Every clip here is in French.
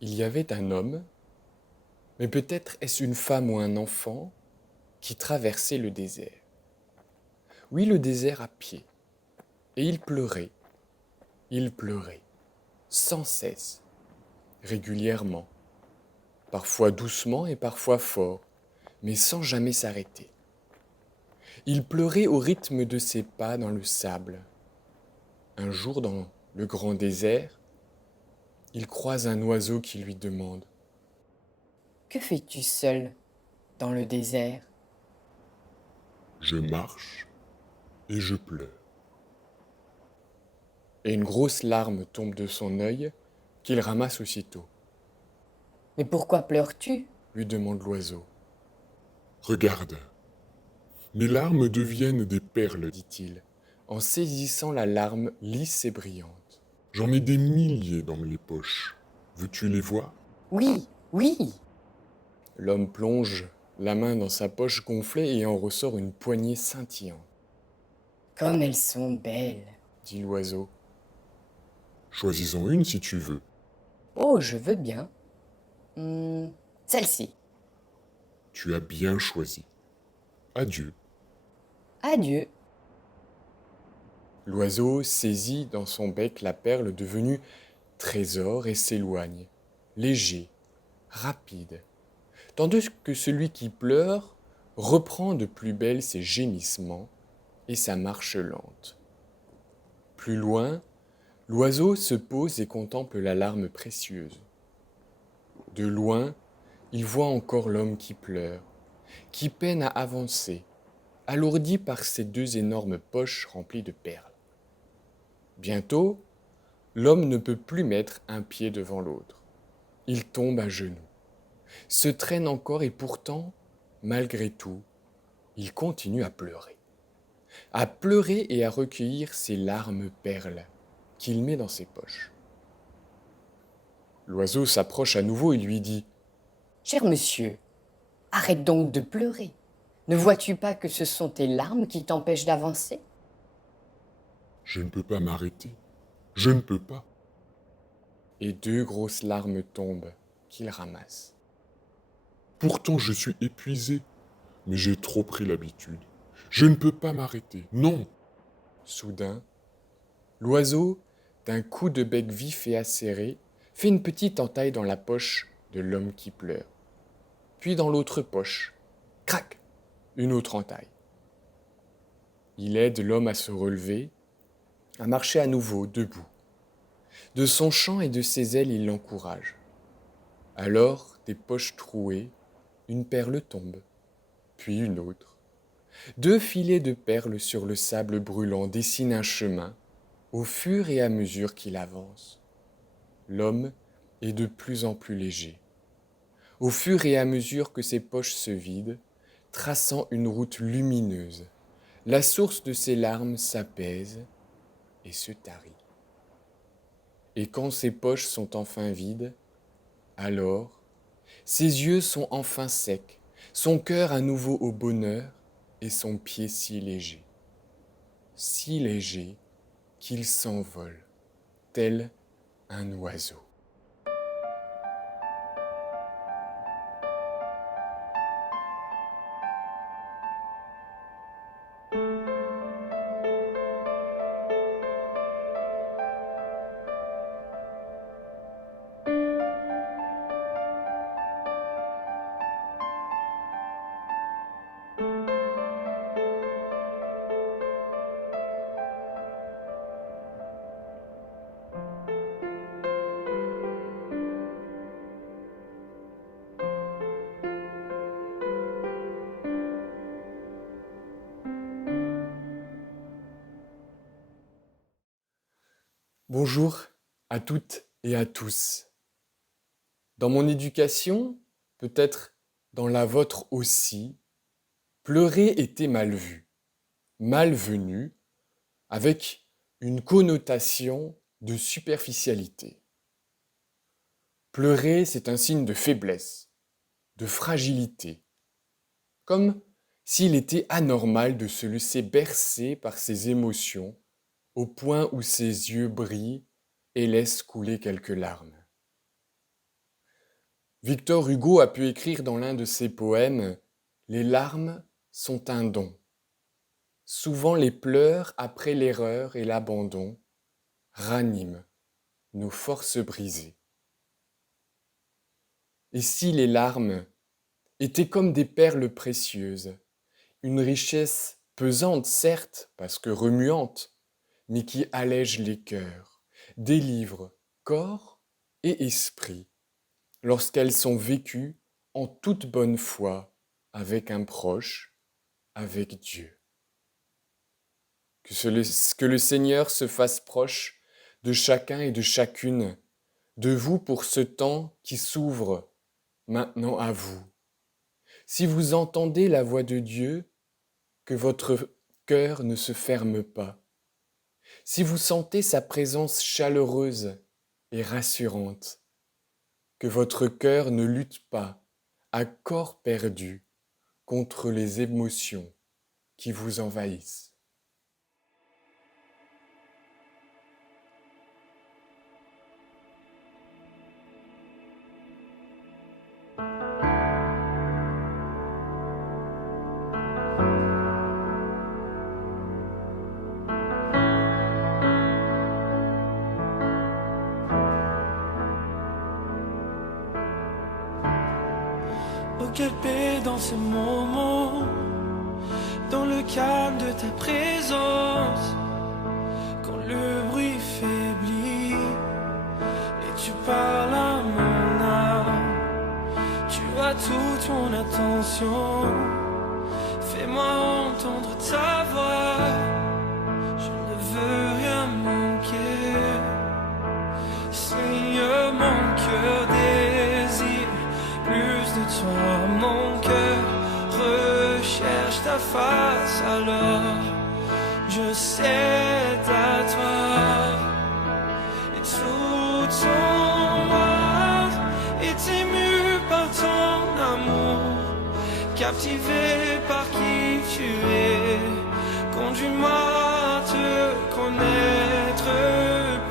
Il y avait un homme, mais peut-être est-ce une femme ou un enfant, qui traversait le désert. Oui, le désert à pied. Et il pleurait, sans cesse, régulièrement, parfois doucement et parfois fort, mais sans jamais s'arrêter. Il pleurait au rythme de ses pas dans le sable. Un jour, dans le grand désert, il croise un oiseau qui lui demande: Que fais-tu seul dans le désert? Je marche et je pleure. Et une grosse larme tombe de son œil, qu'il ramasse aussitôt. Mais pourquoi pleures-tu? Lui demande l'oiseau, Regarde, mes larmes deviennent des perles. dit-il, en saisissant la larme lisse et brillante. J'en ai des milliers dans mes poches. Veux-tu les voir? Oui, oui. L'homme plonge la main dans sa poche gonflée et en ressort une poignée scintillante. Comme elles sont belles. Dit l'oiseau. Choisis-en une si tu veux. Oh, je veux bien. Celle-ci. Tu as bien choisi. Adieu. Adieu. L'oiseau saisit dans son bec la perle devenue trésor et s'éloigne, léger, rapide, tandis que celui qui pleure reprend de plus belle ses gémissements et sa marche lente. Plus loin, l'oiseau se pose et contemple la larme précieuse. De loin, il voit encore l'homme qui pleure, qui peine à avancer, alourdi par ses deux énormes poches remplies de perles. Bientôt, l'homme ne peut plus mettre un pied devant l'autre. Il tombe à genoux, se traîne encore et pourtant, malgré tout, il continue à pleurer et à recueillir ses larmes perles qu'il met dans ses poches. L'oiseau s'approche à nouveau et lui dit: Cher monsieur, arrête donc de pleurer. Ne vois-tu pas que ce sont tes larmes qui t'empêchent d'avancer? Je ne peux pas m'arrêter. Je ne peux pas. Et deux grosses larmes tombent qu'il ramasse. Pourtant je suis épuisé, mais j'ai trop pris l'habitude. Je ne peux pas m'arrêter. Non. Soudain, l'oiseau, d'un coup de bec vif et acéré, fait une petite entaille dans la poche de l'homme qui pleure. Puis dans l'autre poche, crac, une autre entaille. Il aide l'homme à se relever, à marcher à nouveau debout. De son chant et de ses ailes, il l'encourage. Alors, des poches trouées, une perle tombe, puis une autre. Deux filets de perles sur le sable brûlant dessinent un chemin au fur et à mesure qu'il avance. L'homme est de plus en plus léger. Au fur et à mesure que ses poches se vident, traçant une route lumineuse, la source de ses larmes s'apaise et se tarit. Et quand ses poches sont enfin vides, alors ses yeux sont enfin secs, son cœur à nouveau au bonheur et son pied si léger qu'il s'envole, tel un oiseau. Bonjour à toutes et à tous. Dans mon éducation, peut-être dans la vôtre aussi, pleurer était mal vu, malvenu, avec une connotation de superficialité. Pleurer, c'est un signe de faiblesse, de fragilité, comme s'il était anormal de se laisser bercer par ses émotions au point où ses yeux brillent et laissent couler quelques larmes. Victor Hugo a pu écrire dans l'un de ses poèmes « Les larmes sont un don. Souvent les pleurs après l'erreur et l'abandon raniment nos forces brisées. » Et si les larmes étaient comme des perles précieuses, une richesse pesante certes, parce que remuante, mais qui allège les cœurs, délivre corps et esprit, lorsqu'elles sont vécues en toute bonne foi avec un proche, avec Dieu. Que le Seigneur se fasse proche de chacun et de chacune, de vous pour ce temps qui s'ouvre maintenant à vous. Si vous entendez la voix de Dieu, que votre cœur ne se ferme pas. Si vous sentez sa présence chaleureuse et rassurante, que votre cœur ne lutte pas à corps perdu contre les émotions qui vous envahissent. Oh, quelle paix dans ces moments, dans le calme de ta présence, quand le bruit faiblit et tu parles à mon âme. Tu as toute mon attention, fais-moi entendre ta voix. Je ne veux rien manquer, Seigneur, mon cœur désire plus de toi, mon cœur recherche ta face, alors je cède à toi. Et tout ton monde est ému par ton amour, captivé par qui tu es. Conduis-moi à te connaître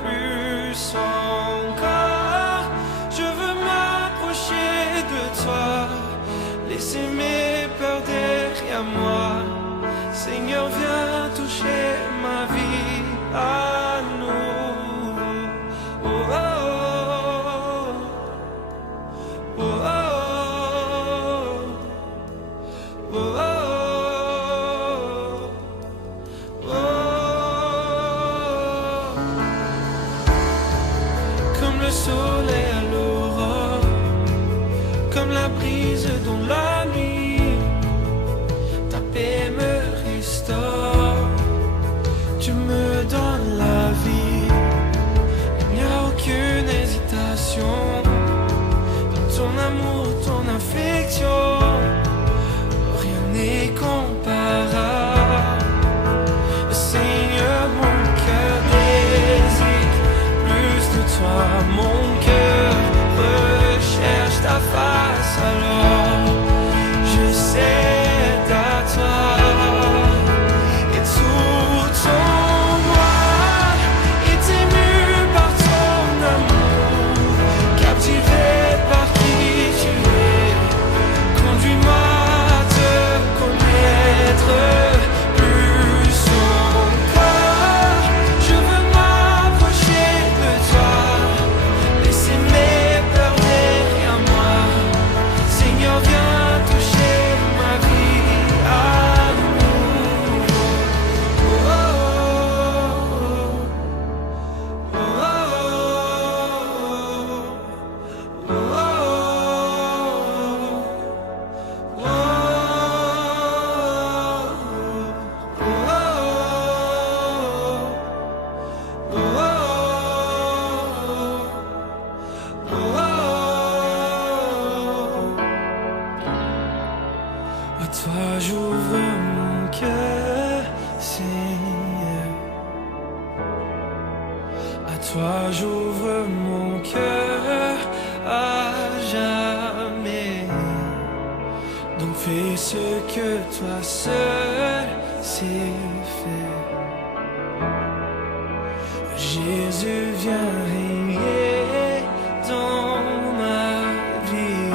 plus encore. Je veux m'approcher de toi, laisser mes peurs derrière moi. Seigneur, viens toucher ma vie à nouveau. Oh, oh, oh, oh, oh, oh, oh, oh. Comme le soleil à l'aurore, comme la brise dans la nuit, ta paix me restaure, tu me donnes la vie. Il n'y a aucune hésitation dans ton amour, ton affection, rien n'est comparable. Seigneur, mon cœur désire plus de toi, mon cœur recherche ta face, alors je cède à toi. Et tout ton moi est ému par ton amour, captivé par qui tu es. Conduis-moi à te connaître plus encore. Je veux m'approcher de toi, laisser mes peurs derrière moi. Seigneur, viens toucher ma vie à nouveau. Oh, oh, oh, oh, oh, à toi j'ouvre mon cœur, Seigneur. À toi j'ouvre mon cœur à jamais. Donc fais ce que toi seul sais faire. Jésus, viens régner dans ma vie.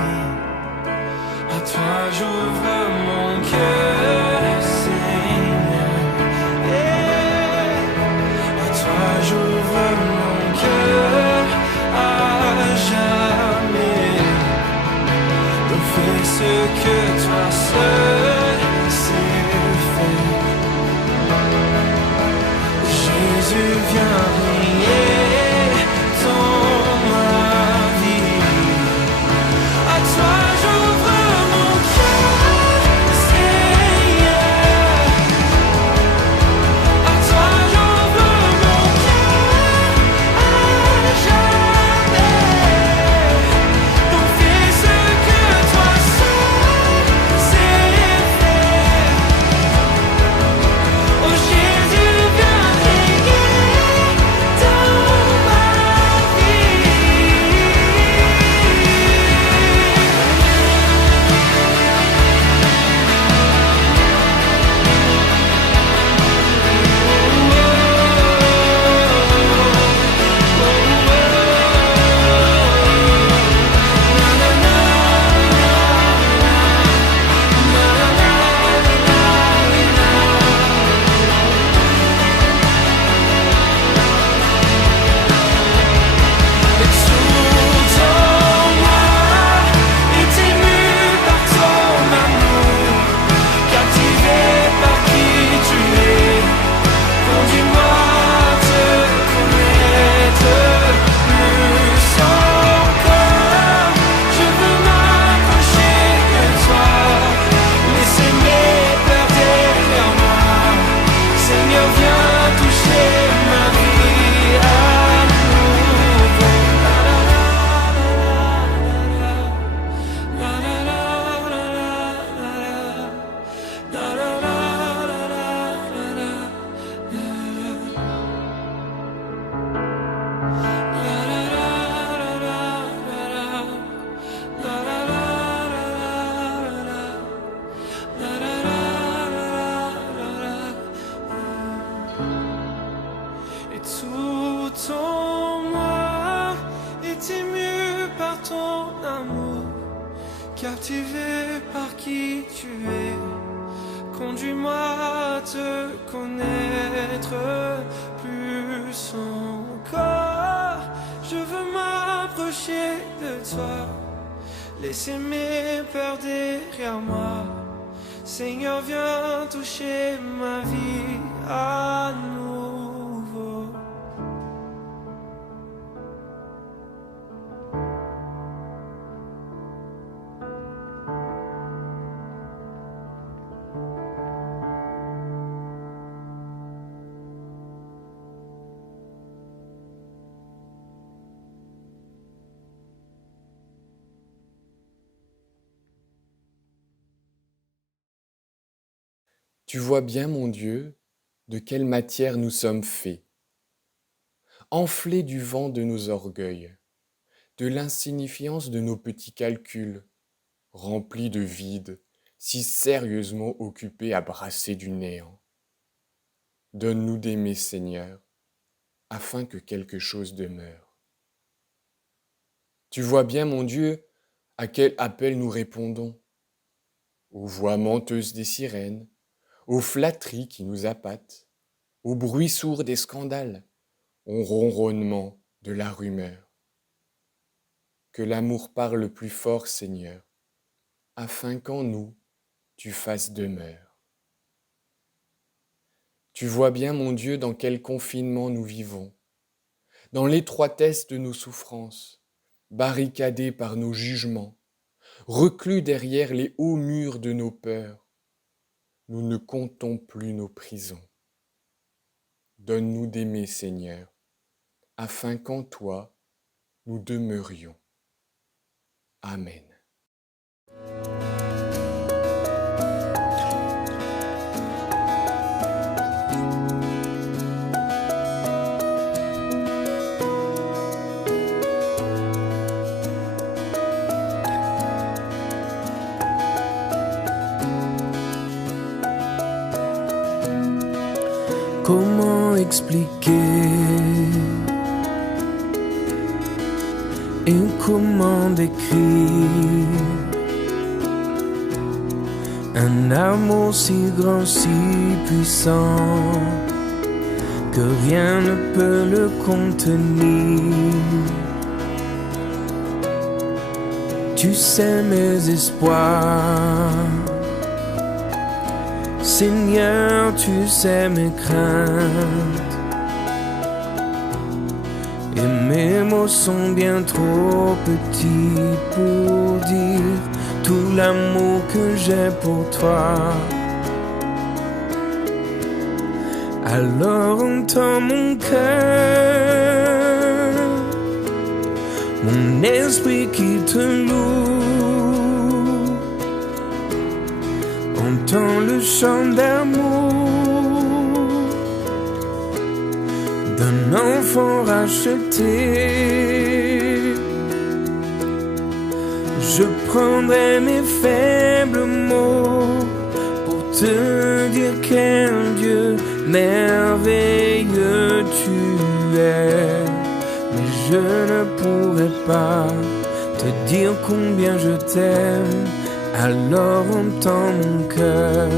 Jésus, viens briller dans ma vie. À toi j'ouvre mon cœur, Seigneur. À toi j'ouvre mon cœur à jamais. Donc fais ce que toi seul sais faire. Oh Jésus, viens briller dans ma vie. Et tout en moi est ému par ton amour, captivé par qui tu es. Conduis-moi à te connaître plus encore. Je veux m'approcher de toi, laisser mes peurs derrière moi. Seigneur, viens toucher ma vie à nouveau. Tu vois bien, mon Dieu, de quelle matière nous sommes faits. Enflés du vent de nos orgueils, de l'insignifiance de nos petits calculs, remplis de vide, si sérieusement occupés à brasser du néant. Donne-nous d'aimer, Seigneur, afin que quelque chose demeure. Tu vois bien, mon Dieu, à quel appel nous répondons, aux voix menteuses des sirènes, aux flatteries qui nous appâtent, au bruit sourd des scandales, au ronronnement de la rumeur. Que l'amour parle plus fort, Seigneur, afin qu'en nous tu fasses demeure. Tu vois bien, mon Dieu, dans quel confinement nous vivons, dans l'étroitesse de nos souffrances, barricadés par nos jugements, reclus derrière les hauts murs de nos peurs. Nous ne comptons plus nos prisons. Donne-nous d'aimer, Seigneur, afin qu'en toi nous demeurions. Amen. Comment expliquer et comment décrire un amour si grand, si puissant que rien ne peut le contenir? Tu sais mes espoirs, Seigneur, tu sais mes craintes. Et mes mots sont bien trop petits pour dire tout l'amour que j'ai pour toi. Alors entends mon cœur, mon esprit qui te loue. Entends le chant d'amour d'un enfant racheté. Je prendrai mes faibles mots pour te dire quel Dieu merveilleux tu es. Mais je ne pourrai pas te dire combien je t'aime. Alors entends mon cœur.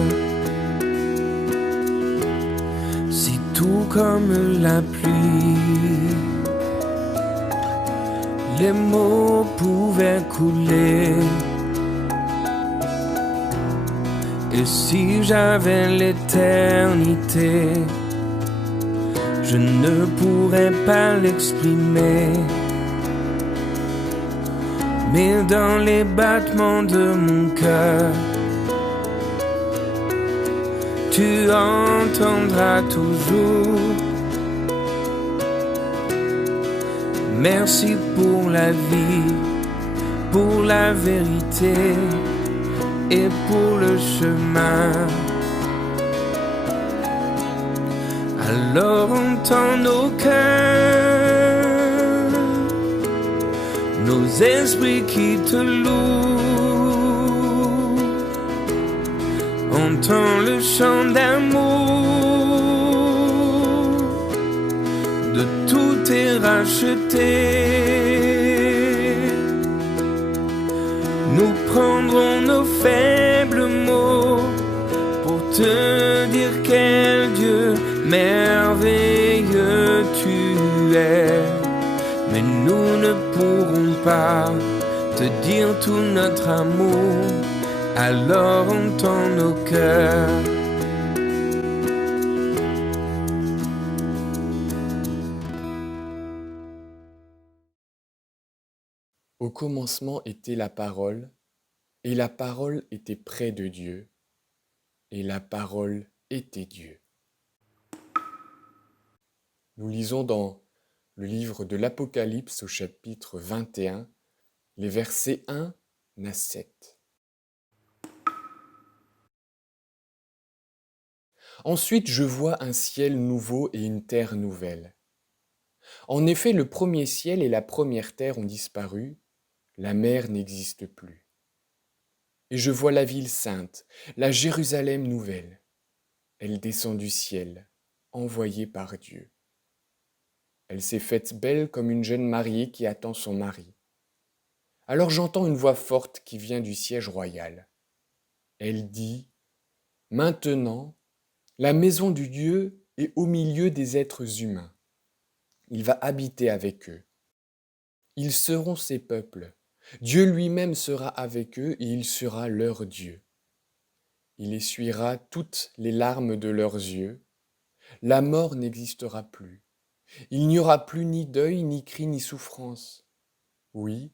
Si tout comme la pluie, les mots pouvaient couler, et si j'avais l'éternité, je ne pourrais pas l'exprimer. Mais dans les battements de mon cœur, tu entendras toujours. Merci pour la vie, pour la vérité et pour le chemin. Alors entends nos cœurs, nos esprits qui te louent. Entends le chant d'amour de tout est racheté. Nous prendrons nos faibles mots pour te dire quel Dieu merveilleux tu es. Mais nous ne pourrons pas te dire tout notre amour. Alors entends nos cœurs. Au commencement était la parole, et la parole était près de Dieu, et la parole était Dieu. Nous lisons dans le livre de l'Apocalypse au chapitre 21, les versets 1 à 7. Ensuite, je vois un ciel nouveau et une terre nouvelle. En effet, le premier ciel et la première terre ont disparu, la mer n'existe plus. Et je vois la ville sainte, la Jérusalem nouvelle. Elle descend du ciel, envoyée par Dieu. Elle s'est faite belle comme une jeune mariée qui attend son mari. Alors j'entends une voix forte qui vient du siège royal. Elle dit : « Maintenant, la maison du Dieu est au milieu des êtres humains. Il va habiter avec eux. Ils seront ses peuples. Dieu lui-même sera avec eux et il sera leur Dieu. Il essuiera toutes les larmes de leurs yeux. La mort n'existera plus. Il n'y aura plus ni deuil, ni cri, ni souffrance. Oui,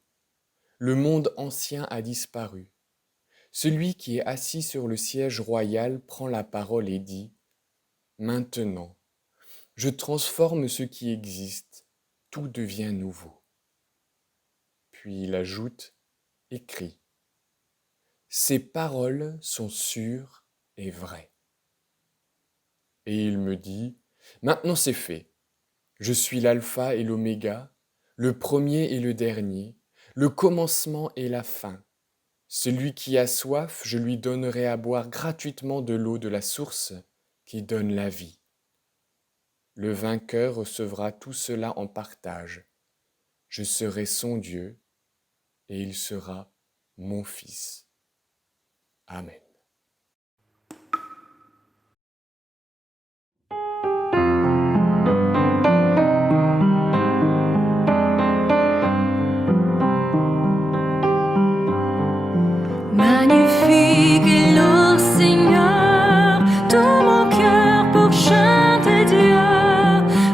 le monde ancien a disparu. Celui qui est assis sur le siège royal prend la parole et dit : « Maintenant, je transforme ce qui existe, tout devient nouveau. » Puis il ajoute et crie : « Ces paroles sont sûres et vraies. » Et il me dit : « Maintenant c'est fait. Je suis l'alpha et l'oméga, le premier et le dernier, le commencement et la fin. Celui qui a soif, je lui donnerai à boire gratuitement de l'eau de la source qui donne la vie. Le vainqueur recevra tout cela en partage. Je serai son Dieu et il sera mon fils. Amen. Magnifique est le Seigneur, tout mon cœur pour chanter Dieu.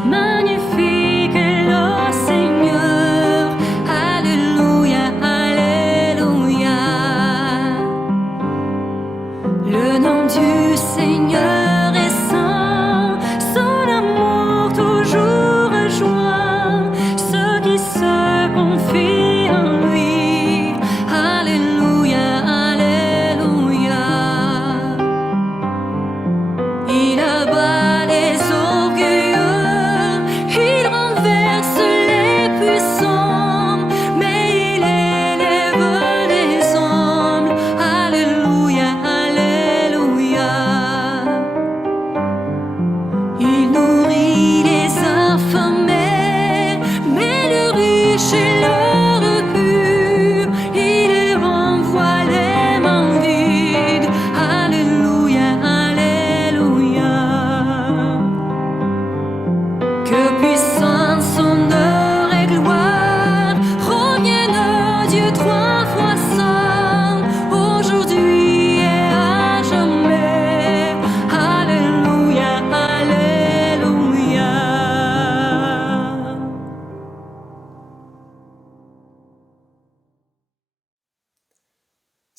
Magnifique est le Seigneur.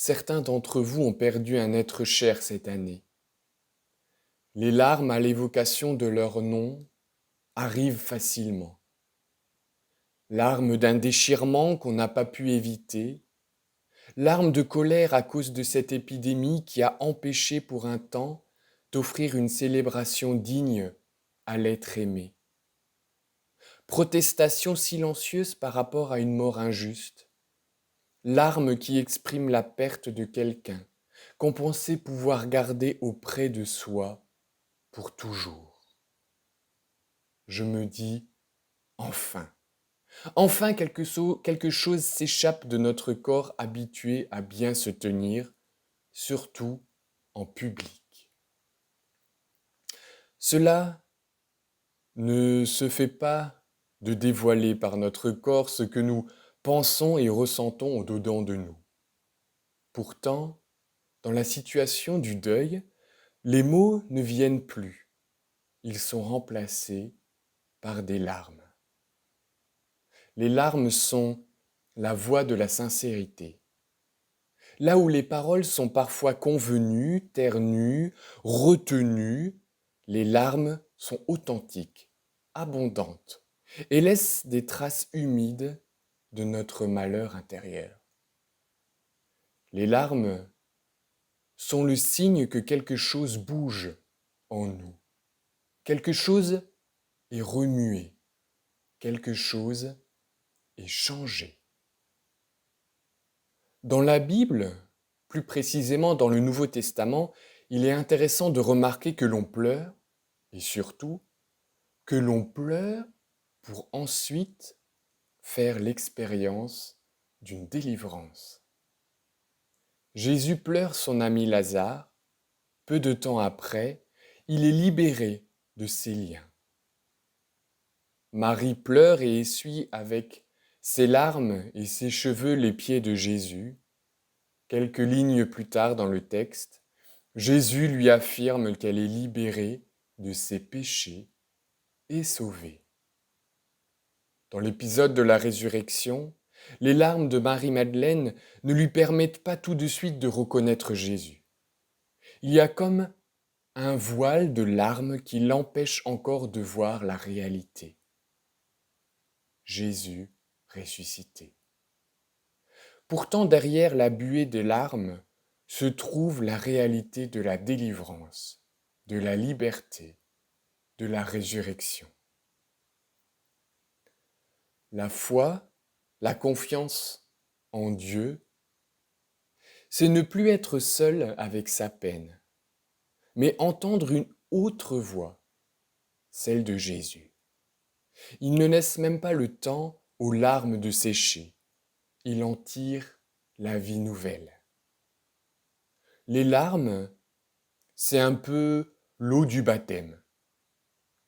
certains d'entre vous ont perdu un être cher cette année. Les larmes à l'évocation de leur nom arrivent facilement. Larmes d'un déchirement qu'on n'a pas pu éviter, larmes de colère à cause de cette épidémie qui a empêché pour un temps d'offrir une célébration digne à l'être aimé. Protestation silencieuse par rapport à une mort injuste, larmes qui expriment la perte de quelqu'un qu'on pensait pouvoir garder auprès de soi pour toujours. Je me dis, enfin, enfin quelque chose s'échappe de notre corps habitué à bien se tenir, surtout en public. Cela ne se fait pas de dévoiler par notre corps ce que nous pensons et ressentons au-dedans de nous. Pourtant, dans la situation du deuil, les mots ne viennent plus. Ils sont remplacés par des larmes. Les larmes sont la voix de la sincérité. Là où les paroles sont parfois convenues, ternues, retenues, les larmes sont authentiques, abondantes, et laissent des traces humides de notre malheur intérieur. Les larmes sont le signe que quelque chose bouge en nous. Quelque chose est remué. Quelque chose est changé. Dans la Bible, plus précisément dans le Nouveau Testament, il est intéressant de remarquer que l'on pleure, et surtout, que l'on pleure pour ensuite faire l'expérience d'une délivrance. Jésus pleure son ami Lazare. Peu de temps après, il est libéré de ses liens. Marie pleure et essuie avec ses larmes et ses cheveux les pieds de Jésus. Quelques lignes plus tard dans le texte, Jésus lui affirme qu'elle est libérée de ses péchés et sauvée. Dans l'épisode de la résurrection, les larmes de Marie-Madeleine ne lui permettent pas tout de suite de reconnaître Jésus. Il y a comme un voile de larmes qui l'empêche encore de voir la réalité. Jésus ressuscité. Pourtant, derrière la buée des larmes se trouve la réalité de la délivrance, de la liberté, de la résurrection. La foi, la confiance en Dieu, c'est ne plus être seul avec sa peine, mais entendre une autre voix, celle de Jésus. Il ne laisse même pas le temps aux larmes de sécher. Il en tire la vie nouvelle. Les larmes, c'est un peu l'eau du baptême.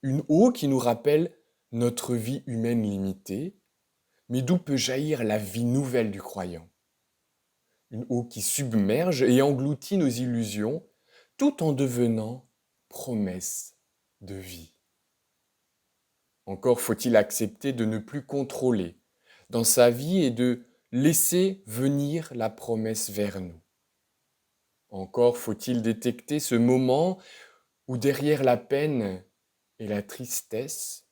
Une eau qui nous rappelle notre vie humaine limitée, mais d'où peut jaillir la vie nouvelle du croyant. Une eau qui submerge et engloutit nos illusions, tout en devenant promesse de vie. Encore faut-il accepter de ne plus contrôler dans sa vie et de laisser venir la promesse vers nous. Encore faut-il détecter ce moment où derrière la peine et la tristesse,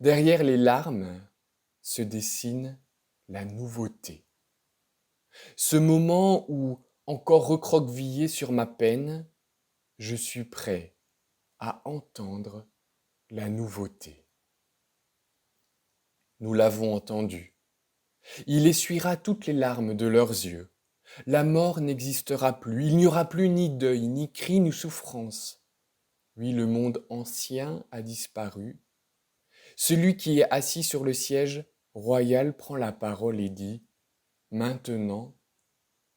derrière les larmes, se dessine la nouveauté. Ce moment où, encore recroquevillé sur ma peine, je suis prêt à entendre la nouveauté. Nous l'avons entendu. Il essuiera toutes les larmes de leurs yeux. La mort n'existera plus. Il n'y aura plus ni deuil, ni cri, ni souffrance. Oui, le monde ancien a disparu. Celui qui est assis sur le siège royal prend la parole et dit « Maintenant,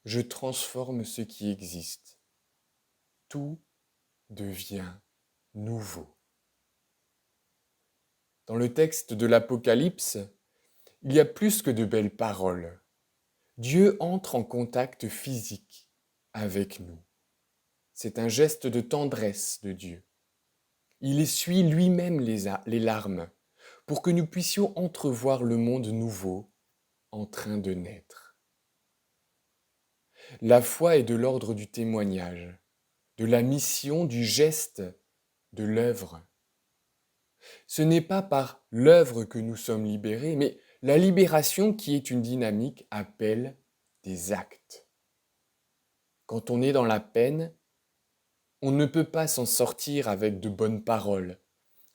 je transforme ce qui existe. Tout devient nouveau. » Dans le texte de l'Apocalypse, il y a plus que de belles paroles. Dieu entre en contact physique avec nous. C'est un geste de tendresse de Dieu. Il essuie lui-même les larmes pour que nous puissions entrevoir le monde nouveau en train de naître. La foi est de l'ordre du témoignage, de la mission, du geste, de l'œuvre. Ce n'est pas par l'œuvre que nous sommes libérés, mais la libération qui est une dynamique appelle des actes. Quand on est dans la peine, on ne peut pas s'en sortir avec de bonnes paroles,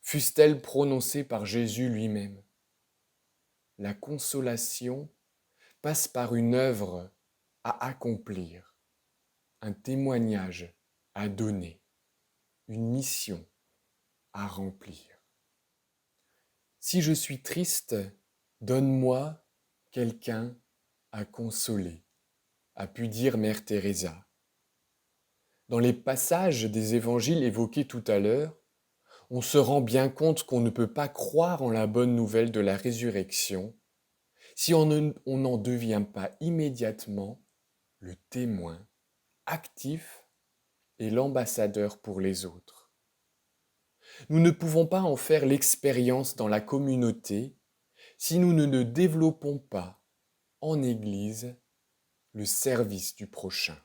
fussent-elles prononcées par Jésus lui-même. La consolation passe par une œuvre à accomplir, un témoignage à donner, une mission à remplir. Si je suis triste, donne-moi quelqu'un à consoler, a pu dire Mère Teresa. Dans les passages des évangiles évoqués tout à l'heure, on se rend bien compte qu'on ne peut pas croire en la bonne nouvelle de la résurrection si on n'en devient pas immédiatement le témoin actif et l'ambassadeur pour les autres. Nous ne pouvons pas en faire l'expérience dans la communauté si nous ne développons pas en Église le service du prochain.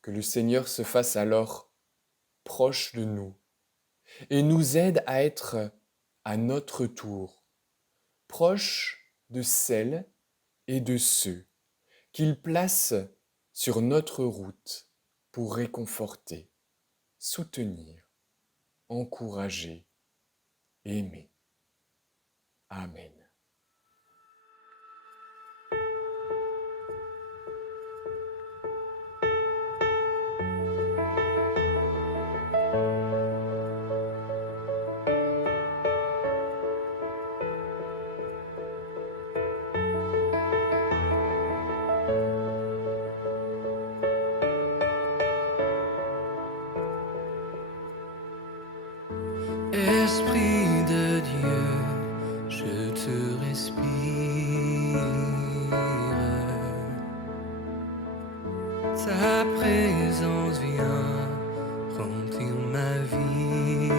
Que le Seigneur se fasse alors proche de nous et nous aide à être à notre tour proche de celles et de ceux qu'il place sur notre route pour réconforter, soutenir, encourager, aimer. Amen. Esprit de Dieu, je te respire. Ta présence vient remplir ma vie.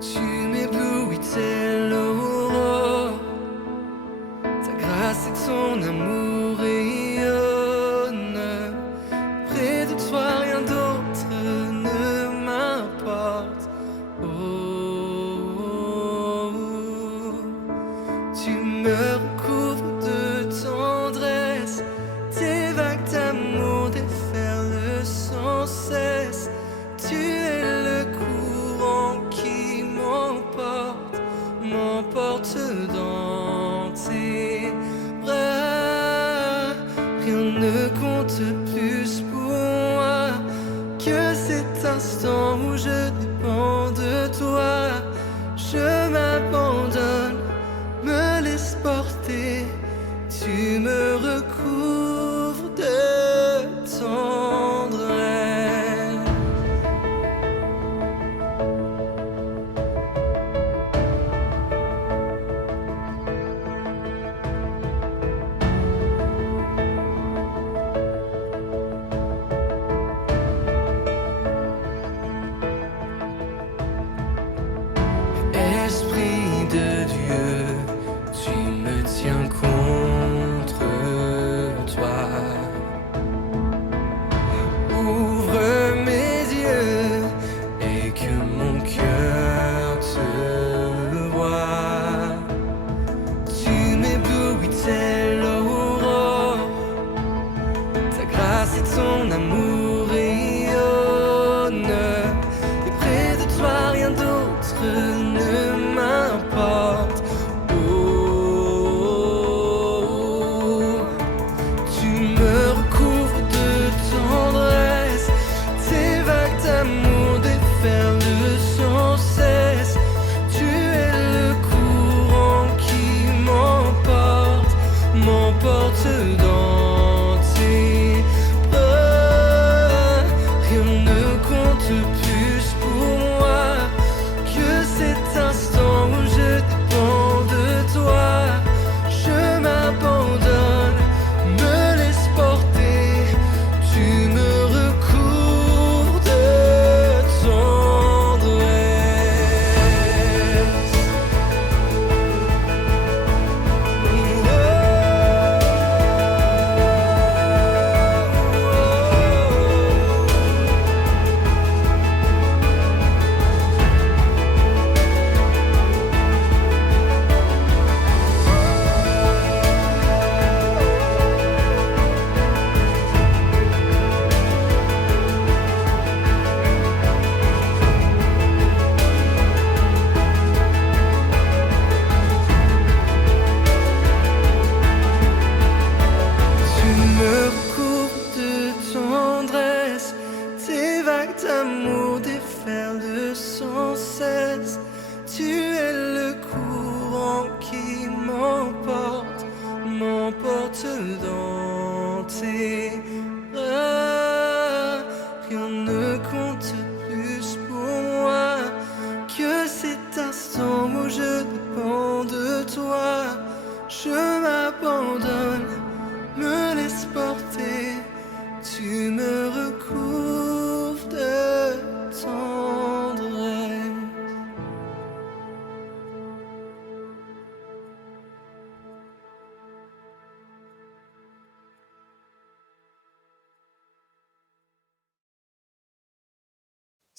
Tu m'éblouis tel l'aurore, ta grâce et ton amour rayonnent. Près de toi, rien d'autre ne m'importe. Oh, tu me recouvres de tendresse, tes vagues d'amour déferlent sans cesse. Tu es le courant qui m'emporte dans tes bras. Rien ne compte plus pour moi que cet instant où je dépends de toi. Je m'abandonne, me laisse porter, tu me recouvres de tendresse. Esprit de Dieu, tu me tiens contre toi. Ouvre mes yeux et que mon cœur te voie. Tu m'éblouis tel l'aurore, ta grâce et ton amour rayonnent. Et près de toi, rien d'autre ne m'importe. Oh, tu me recouvres de tendresse, tes vagues d'amour déferlent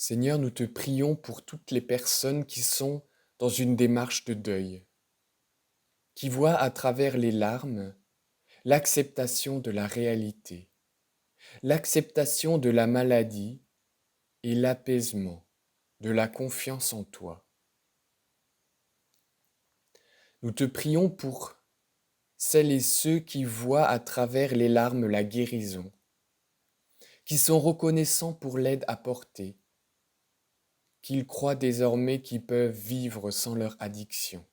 Seigneur, nous te prions pour toutes les personnes qui sont dans une démarche de deuil, qui voient à travers les larmes l'acceptation de la réalité, l'acceptation de la maladie et l'apaisement de la confiance en toi. Nous te prions pour celles et ceux qui voient à travers les larmes la guérison, qui sont reconnaissants pour l'aide apportée, qu'ils croient désormais qu'ils peuvent vivre sans leur addiction.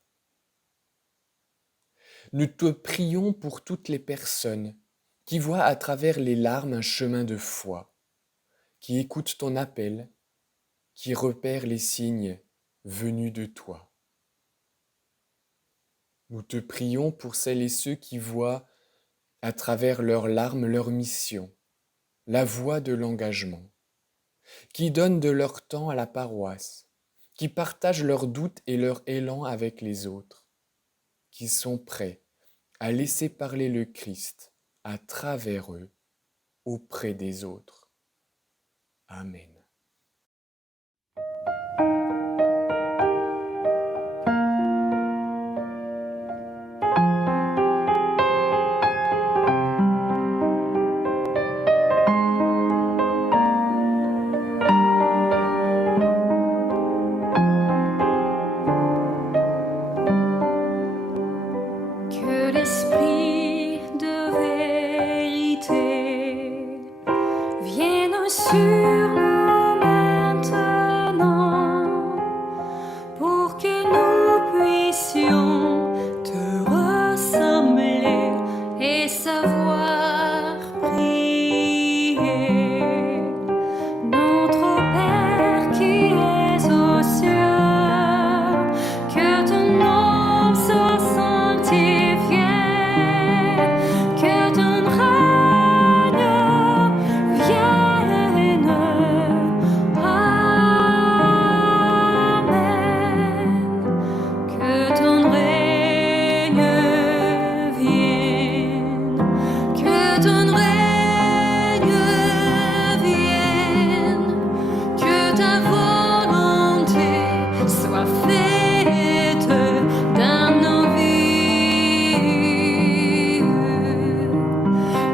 Nous te prions pour toutes les personnes qui voient à travers les larmes un chemin de foi, qui écoutent ton appel, qui repèrent les signes venus de toi. Nous te prions pour celles et ceux qui voient à travers leurs larmes leur mission, la voie de l'engagement, qui donnent de leur temps à la paroisse, qui partagent leurs doutes et leur élan avec les autres, qui sont prêts à laisser parler le Christ à travers eux, auprès des autres. Amen. Que l'esprit de vérité vienne sur nous maintenant, pour que nous puissions te ressembler et savoir prier. Notre Père qui es aux cieux, que ton nom soit sanctifié, que ton règne vienne. Amen. Que ton règne vienne. Que ton règne vienne. Que ta volonté soit faite dans nos vies.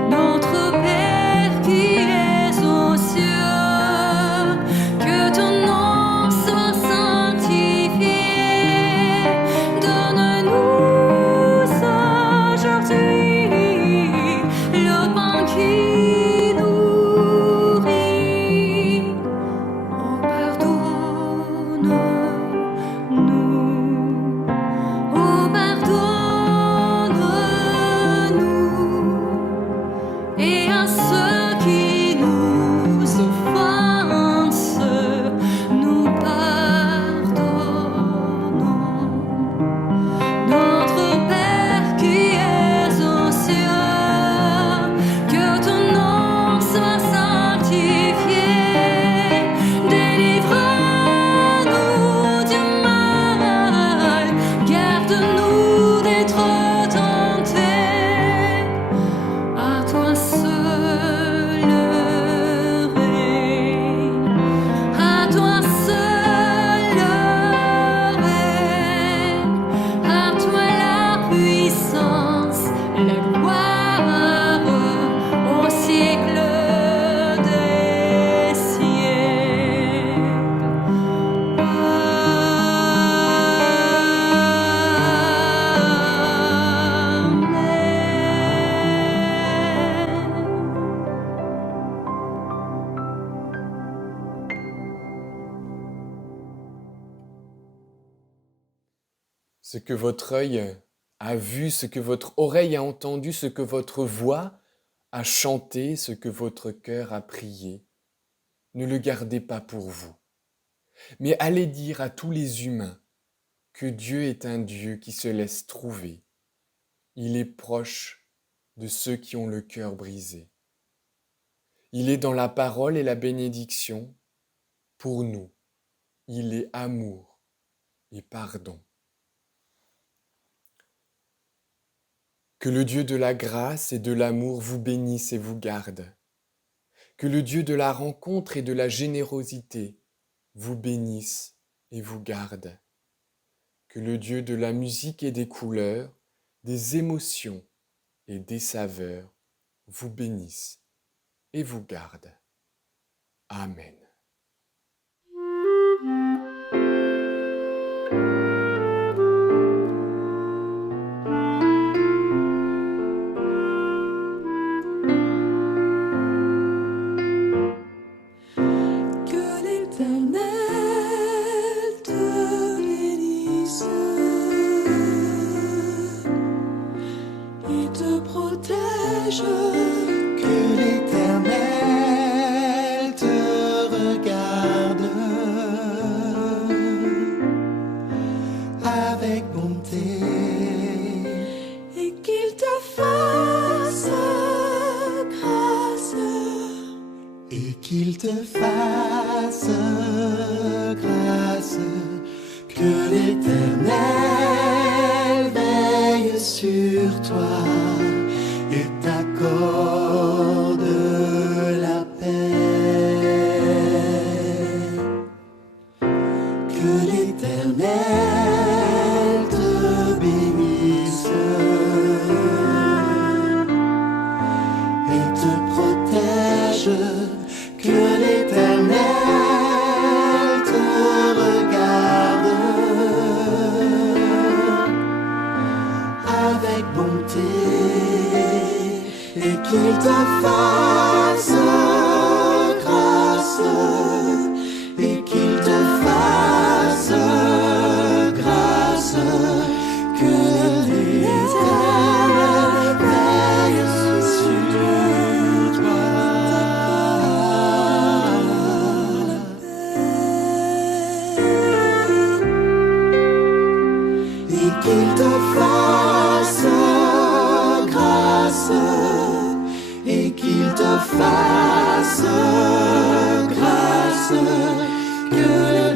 Notre Père qui es aux cieux, que ton nom soit sanctifié. Donne-nous aujourd'hui le pain qui nourrit. Oh, pardonne-nous. Oh, pardonne-nous. Et à ceux qui nous offensent, nous pardonnons. Notre Père qui es aux cieux, que ton nom soit sanctifié. Délivre-nous du mal, garde-nous d'être tentés. À toi seul le règne, à toi seul le règne, à toi la puissance, la gloire au siècle des siècles. Ce que votre œil a vu, ce que votre oreille a entendu, ce que votre voix a chanté, ce que votre cœur a prié, ne le gardez pas pour vous, mais allez dire à tous les humains que Dieu est un Dieu qui se laisse trouver. Il est proche de ceux qui ont le cœur brisé. Il est dans la parole et la bénédiction pour nous. Il est amour et pardon. Que le Dieu de la grâce et de l'amour vous bénisse et vous garde. Que le Dieu de la rencontre et de la générosité vous bénisse et vous garde. Que le Dieu de la musique et des couleurs, des émotions et des saveurs vous bénisse et vous garde. Amen. Que l'Éternel te bénisse et te protège. Que l'Éternel te regarde avec bonté Et qu'il te fasse grâce. et qu'il te fasse grâce. Que l'Éternel veille sur toi et t'accorde la paix. Que l'Éternel te bénisse et te protège. Que l'Éternel te regarde avec bonté et qu'il te fasse grâce et qu'il te fasse grâce. Que l'Éternel veille sur toi et qu'il te fasse grâce et qu'il te fasse grâce. Que